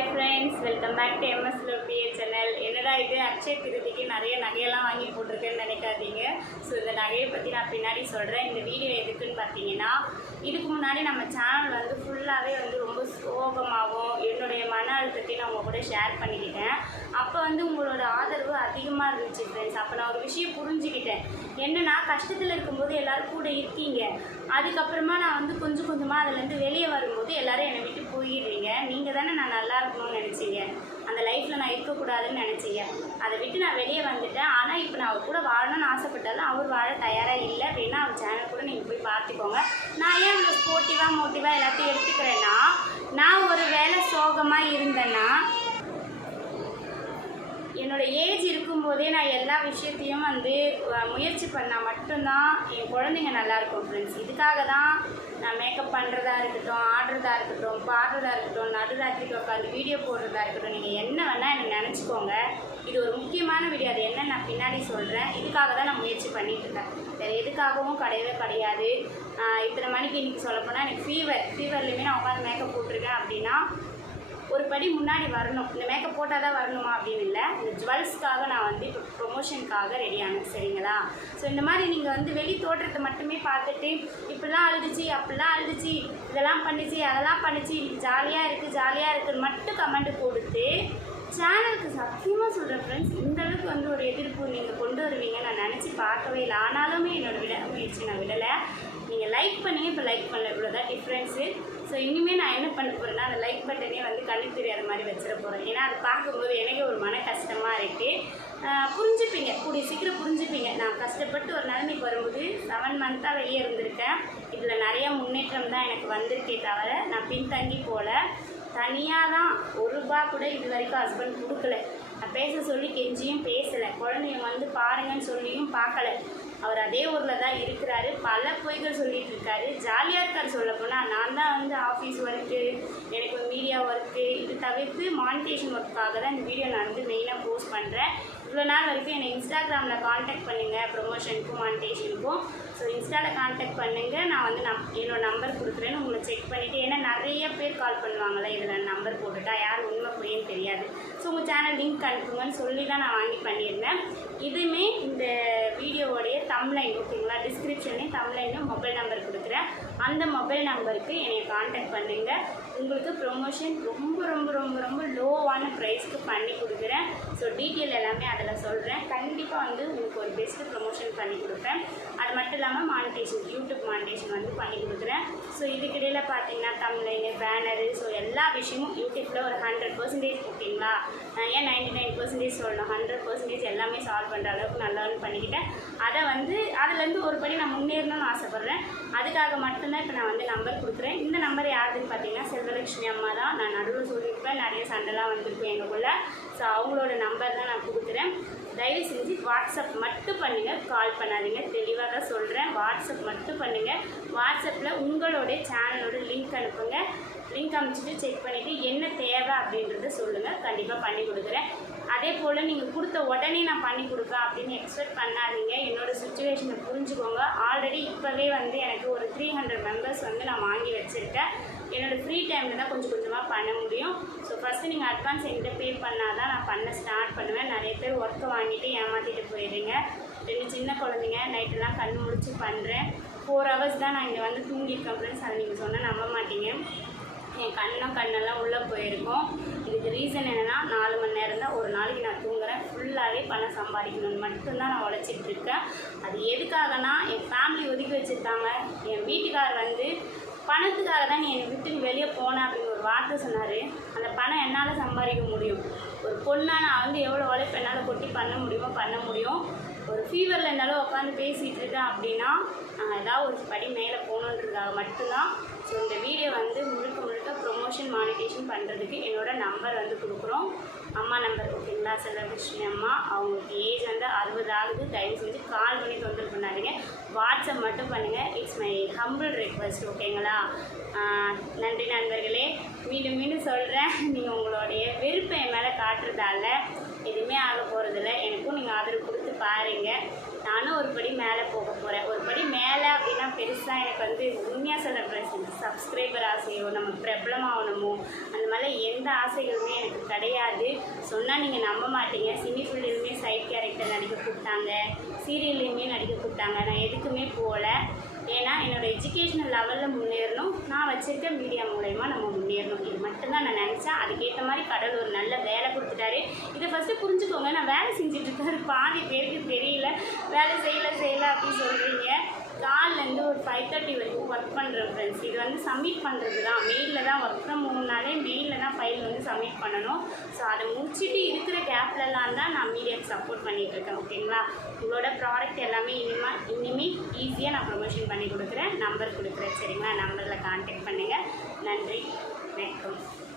Hi friends welcome back to M S லோபிய channel என்னடா இது? அக்ஷய திருதிக்கு நிறைய நகையெல்லாம் வாங்கி போட்டிருக்கேன்னு நினைக்காதீங்க. ஸோ இந்த நகையை பற்றி நான் பின்னாடி சொல்கிறேன் இந்த வீடியோ எதுக்குன்னு பார்த்தீங்கன்னா இதுக்கு முன்னாடி நம்ம சேனல் வந்து ஃபுல்லாகவே வந்து ரொம்ப சோகமாகவும் என்னுடைய மன அழுத்தத்தையும் நான் உங்கள் கூட ஷேர் பண்ணிக்கிட்டேன். அப்போ வந்து உங்களோட ஆதரவு அதிகமாக இருந்துச்சு ஃப்ரெண்ட்ஸ் அப்போ நான் ஒரு விஷயம் புரிஞ்சுக்கிட்டேன். என்னன்னா கஷ்டத்தில் இருக்கும்போது எல்லோரும் கூட இருக்கீங்க. அதுக்கப்புறமா நான் வந்து கொஞ்சம் கொஞ்சமாக அதுலேருந்து வெளியே வரும்போது எல்லோரும் என்னை விட்டு போயிடுறீங்க. நீங்கள் தானே நான் நல்லா இருக்கணும்னு நினச்சிங்க. அந்த லைஃப்பில் நான் இருக்கக்கூடாதுன்னு நினச்சிங்க. அதை விட்டு நான் வெளியே வந்துட்டேன். ஆனால் இப்போ நான் அவர் கூட வாழணும்னு ஆசைப்பட்டாலும் அவர் வாழ தயாராக இல்லை அப்படின்னா அவர் சேனல் கூட நீங்கள் போய் பார்த்துக்கோங்க. நான் ஏன் இவ்வளோ ஸ்போர்ட்டிவாக மோட்டிவாக எல்லாத்தையும் எடுத்துக்கிறேன்னா நான் ஒரு வேலை சோகமாக இருந்தேன்னா என்னோட ஏஜ் இருக்கும்போதே நான் எல்லா விஷயத்தையும் வந்து முயற்சி பண்ணால் மட்டும்தான் என் குழந்தைங்க நல்லாயிருக்கும் ஃப்ரெண்ட்ஸ் இதுக்காக தான் நான் மேக்கப் பண்ணுறதா இருக்கட்டும் ஆடுறதா இருக்கட்டும் பாடுறதா இருக்கட்டும் நடுராத்திரிக்கு உட்காந்து வீடியோ போடுறதா இருக்கட்டும் நீங்கள் என்ன வேணால் எனக்கு நினச்சிக்கோங்க. இது ஒரு முக்கியமான வீடியோ அது என்ன நான் பின்னாடி சொல்கிறேன் இதுக்காக தான் நான் முயற்சி பண்ணிட்டு இருக்கேன். வேறு எதுக்காகவும் கிடையவே கிடையாது. இத்தனை மணிக்கு இன்றைக்கி சொல்லப்போனால் எனக்கு ஃபீவர் ஃபீவர்லேயுமே நான் உட்காந்து மேக்கப் போட்டிருக்கேன் அப்படின்னா ஒரு படி முன்னாடி வரணும். இந்த மேக்கப் போட்டால் தான் வரணுமா அப்படின்னு இல்லை. இந்த ஜுவல்ஸ்க்காக நான் வந்து இப்போ ப்ரொமோஷனுக்காக ரெடியானேன் சரிங்களா? ஸோ இந்த மாதிரி நீங்கள் வந்து வெளி தோற்றத்தை மட்டுமே பார்த்துட்டு இப்படிலாம் அழுதுச்சு அப்படிலாம் அழுதுச்சு இதெல்லாம் பண்ணிச்சு அதெல்லாம் பண்ணுச்சு ஜாலியாக இருக்குது ஜாலியாக இருக்குன்னு மட்டும் கமெண்ட் கொடுத்து சேனலுக்கு சத்தியமாக சொல்கிறேன் ஃப்ரெண்ட்ஸ் இந்தளவுக்கு வந்து ஒரு எதிர்ப்பு நீங்கள் கொண்டு வருவீங்க நான் நினச்சி பார்க்கவே இல்லை. ஆனாலுமே என்னோட விட முயற்சி நான் விடலை. லைக் பண்ணீங்க இப்போ லைக் பண்ணல. இவ்வளோதான் டிஃப்ரென்ஸு ஸோ இனிமேல் நான் என்ன பண்ண போகிறேன்னா அந்த லைக் பட்டனே வந்து கண்ணு தெரியாத மாதிரி வச்சிட போகிறேன் ஏன்னா அது பார்க்கும்போது எனக்கே ஒரு மன கஷ்டமாக இருக்குது புரிஞ்சுப்பீங்க. கூடிய சீக்கிரம் புரிஞ்சுப்பீங்க. நான் கஷ்டப்பட்டு ஒரு நிலைமைக்கு வரும்போது செவன் மந்த்தாக வெளியே இருந்திருக்கேன். இதில் நிறைய முன்னேற்றம் தான் எனக்கு வந்திருக்கே தவிர நான் பின்தங்கி போகல தனியாக தான் ஒரு ரூபா கூட இது வரைக்கும் ஹஸ்பண்ட் கொடுக்கல. நான் பேச சொல்லி கெஞ்சியும் பேசலை. குழந்தைய வந்து பாருங்கன்னு சொல்லியும் பார்க்கல. அவர் அதே ஊரில் தான் இருக்கிறாரு. பல பொய்கள் சொல்லிட்டு இருக்காரு. ஜாலியாக இருக்கார் சொல்ல போனால் நான் தான் வந்து ஆஃபீஸ் ஒர்க்கு எனக்கு மீடியா ஒர்க்கு இது தவிர்த்து மானிட்டேஷன் ஒர்க்காக தான் இந்த வீடியோ நான் வந்து மெயினாக போஸ்ட் பண்ணுறேன் இவ்வளோ நாள் வரைக்கும் என்னை இன்ஸ்டாகிராமில் காண்டாக்ட் பண்ணுங்கள் ப்ரொமோஷனுக்கும் மானிட்டேஷனுக்கும் ஸோ இன்ஸ்டாவில் காண்டாக்ட் பண்ணுங்கள் நான் வந்து நம் என்னோடய நம்பர் கொடுக்குறேன்னு உங்களை செக் பண்ணிவிட்டு ஏன்னா நிறைய பேர் கால் பண்ணுவாங்களே இதில் நம்பர் போட்டுட்டா யார் உண்மை பொய்ன்னு தெரியாது. ஸோ உங்கள் சேனல் லிங்க் அனுப்புங்கன்னு சொல்லி தான் நான் வாங்கி பண்ணியிருந்தேன். இதுவுமே இந்த வீடியோவோடைய தம்லைன் ஓகேங்களா டிஸ்கிரிப்ஷன்லேயும் தம்லைன்லையும் மொபைல் நம்பர் கொடுக்குறேன். அந்த மொபைல் நம்பருக்கு என்னை காண்டாக்ட் பண்ணுங்கள் உங்களுக்கு ப்ரொமோஷன் ரொம்ப ரொம்ப ரொம்ப ரொம்ப லோவான ப்ரைஸ்க்கு பண்ணி கொடுக்குறேன். ஸோ டீட்டெயில் எல்லாமே அதில் சொல்கிறேன் கண்டிப்பாக வந்து உங்களுக்கு ஒரு பெஸ்ட்டு ப்ரொமோஷன் பண்ணி கொடுப்பேன். மானிட்டேஷன் யூடியூப் மானிட்டேஷன் வந்து பண்ணி கொடுக்குறேன். ஸோ இதுக்கிடையில் பார்த்தீங்கன்னா தம்லைனு பேனரு ஸோ எல்லா விஷயமும் யூடியூப்பில் ஒரு ஹண்ட்ரட் பர்சன்டேஜ் ஓகேங்களா? நான் ஏன் நைன்டி நைன் பர்சன்டேஜ் சொல்லணும்? ஹண்ட்ரட் பர்சன்டேஜ் எல்லாமே சால்வ் பண்ணுற அளவுக்கு நல்லா பண்ணிக்கிட்டேன். அதை வந்து அதுலேருந்து ஒரு படி நான் முன்னேறணும்னு ஆசைப்பட்றேன். அதுக்காக மட்டும்தான் இப்போ நான் வந்து நம்பர் கொடுக்குறேன். இந்த நம்பர் யாருதுன்னு பார்த்தீங்கன்னா செல்வலட்சுமி அம்மா தான். நான் நடுவில் சொல்லியிருப்பேன். நிறைய சண்டைலாம் வந்திருக்கும் எங்களுக்குள்ள. ஸோ அவங்களோட நம்பர் தான் நான் கொடுக்குறேன். தயவு செஞ்சு வாட்ஸ்அப் மட்டும் பண்ணுங்கள் கால் பண்ணாதீங்க. தெளிவாக தான் சொல்கிறேன் வாட்ஸ்அப் வாட்ஸ்அப் மட்டும் பண்ணுங்கள் வாட்ஸ்அப்பில் உங்களுடைய சேனலோட லிங்க் அனுப்புங்க. லிங்க் அனுப்பிச்சிட்டு செக் பண்ணிவிட்டு என்ன தேவை அப்படின்றத சொல்லுங்கள் கண்டிப்பாக பண்ணி கொடுக்குறேன். அதே போல் நீங்கள் கொடுத்த உடனே நான் பண்ணி கொடுப்பேன் அப்படின்னு எக்ஸ்பெக்ட் பண்ணாதீங்க. என்னோட சுச்சுவேஷனை புரிஞ்சுக்கோங்க. ஆல்ரெடி இப்போவே வந்து எனக்கு ஒரு த்ரீ ஹண்ட்ரட் மெம்பர்ஸ் வந்து நான் வாங்கி வச்சுருக்கேன். என்னோடய ஃப்ரீ டைமில் தான் கொஞ்சம் கொஞ்சமாக பண்ண முடியும். ஸோ ஃபஸ்ட்டு நீங்கள் அட்வான்ஸ் என்கிட்ட பே பண்ணால் தான் நான் பண்ண ஸ்டார்ட் பண்ணுவேன். நிறைய பேர் ஒர்க்கை வாங்கிட்டு ஏமாற்றிட்டு போயிடுங்க. ரெண்டு சின்ன குழந்தைங்க நைட்டெல்லாம் கண் முடிச்சு பண்ணுறேன் ஃபோர் ஹவர்ஸ் தான் நான் இங்கே வந்து தூங்கியிருக்கேன் ஃப்ரெண்ட்ஸ் அதை நீங்கள் சொன்னால் நம்ப மாட்டீங்க. என் கண்ணும் கண்ணெல்லாம் உள்ளே போயிருக்கும். இதுக்கு ரீசன் என்னென்னா நாலு மணி நேரம் தான் ஒரு நாளைக்கு நான் தூங்குறேன். ஃபுல்லாகவே பணம் சம்பாதிக்கணும்னு மட்டும்தான் நான் உழைச்சிட்டு இருக்கேன். அது எதுக்காகனா என் ஃபேமிலி ஒதுக்கி வச்சுருக்காங்க. என் வீட்டுக்கார் வந்து பணத்துக்காக தான் நீ என்னை விட்டு வெளியே போன அப்படின்னு ஒரு வார்த்தை சொன்னார். அந்த பணம் என்னால் சம்பாதிக்க முடியும். ஒரு பொண்ணாக நான் வந்து எவ்வளோ உழைப்பு என்னால் கொட்டி பண்ண முடியுமோ பண்ண முடியும். ஒரு ஃபீவரில் இருந்தாலும் உட்காந்து பேசிகிட்டு இருக்கேன் அப்படின்னா ஏதாவது ஒரு படி மேலே போகணுன்றதுக்காக மட்டும்தான். ஸோ இந்த வீடியோ வந்து முழுக்க முழுக்க ப்ரொமோஷன் மானிட்டேஷன் பண்ணுறதுக்கு என்னோடய நம்பர் வந்து கொடுக்குறோம். அம்மா நம்பர் ஓகேங்களா? செல்வகிருஷ்ணி அம்மா அவங்களுக்கு ஏஜ் வந்து அறுபது ஆகுது தயவு செஞ்சு கால் பண்ணி தொந்தரவு பண்ணாதீங்க. வாட்ஸ்அப் மட்டும் பண்ணுங்கள் இட்ஸ் மை ஹம்பிள் ரெக்வஸ்ட் ஓகேங்களா? நன்றி நண்பர்களே. மீண்டும் மீண்டும் சொல்கிறேன் நீங்கள் உங்களுடைய விருப்பம் என் மேலே காட்டுறதால எதுவுமே ஆக போகிறதில்ல எனக்கும் நீங்கள் ஆதரவு கொடுத்து பாருங்கள் நானும் ஒரு படி மேலே போக போகிறேன் ஒரு படி மேலே அப்படின்னா பெருசாக எனக்கு வந்து உண்மையாக சொல்ல பிரச்சனை சப்ஸ்கிரைபர் ஆசையோ நம்ம பிரபலமாகணுமோ அந்த மாதிரி எந்த ஆசைகளுமே எனக்கு கிடையாது. சொன்னால் நீங்கள் நம்ப மாட்டீங்க. சினி சைட் கேரக்டர் நடிக்க கூப்பிட்டாங்க. சீரியல்லையுமே நடிக்க கூப்பிட்டாங்க. நான் எதுக்குமே போகல. ஏன்னா என்னோடய எஜுகேஷனல் லெவலில் முன்னேறணும். நான் வச்சுருக்க மீடியா மூலயமா நம்ம முன்னேறணும். மட்டும்தான் நான் நினச்சேன். அதுக்கேற்ற மாதிரி கடவுள் ஒரு நல்ல வேலை கொடுத்துட்டாரு. இதை ஃபஸ்ட்டு புரிஞ்சுக்கோங்க. நான் வேலை செஞ்சிட்ருக்காரு. பாதி பேருக்கு தெரியல. வேலை செய்யலை செய்யலை அப்படின்னு சொல்கிறீங்க கால்லேருந்து ஒரு ஃபைவ் தேர்ட்டி வரைக்கும் ஒர்க் பண்ணுறேன் ஃப்ரெண்ட்ஸ் இது வந்து சப்மிட் பண்ணுறது தான். மெயிலில் தான் ஒர்க் ஃப்ரம் ஹோம்னாலே மெயிலில் தான் ஃபைல் வந்து சப்மிட் பண்ணணும். ஸோ அதை முடிச்சுட்டு இருக்கிற கேப்லலாம் தான் நான் மீடியாவுக்கு சப்போர்ட் பண்ணிகிட்ருக்கேன் இருக்கேன். ஓகேங்களா உங்களோட ப்ராடக்ட் எல்லாமே இனிமே இனிமேல் ஈஸியாக நான் ப்ரொமோஷன் பண்ணி கொடுக்குறேன். நம்பர் கொடுக்குறேன். சரிங்களா? நம்பரில் கான்டாக்ட் பண்ணுங்கள் நன்றி. Thank you.